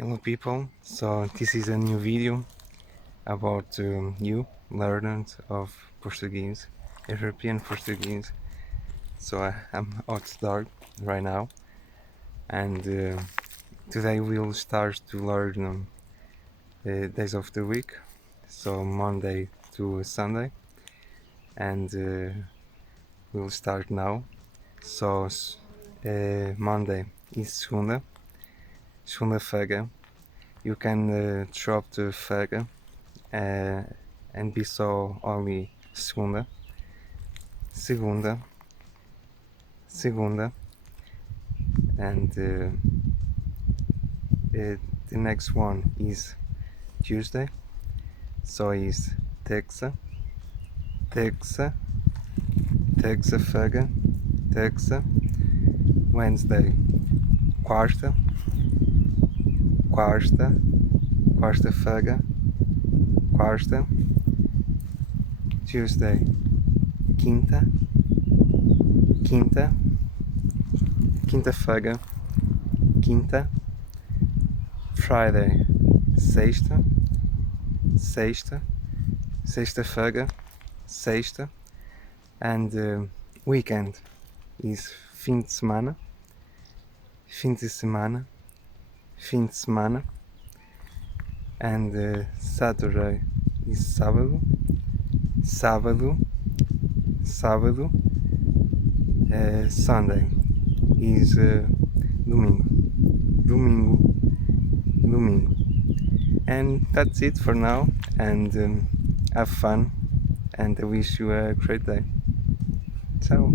Hello people, so this is a new video about you, learners of Portuguese, European Portuguese. So I'm outdoor right now, and today we'll start to learn the days of the week, so Monday to Sunday, and we'll start now. So Monday is segunda-feira. You can drop the feira and be so only segunda, and the next one is Tuesday, so is terça-feira, Wednesday, quarta-feira, Tuesday, quinta-feira, Friday, sexta-feira, and weekend is fim de semana, and Saturday is sábado, Sunday is domingo, and that's it for now, and have fun, and I wish you a great day. Ciao.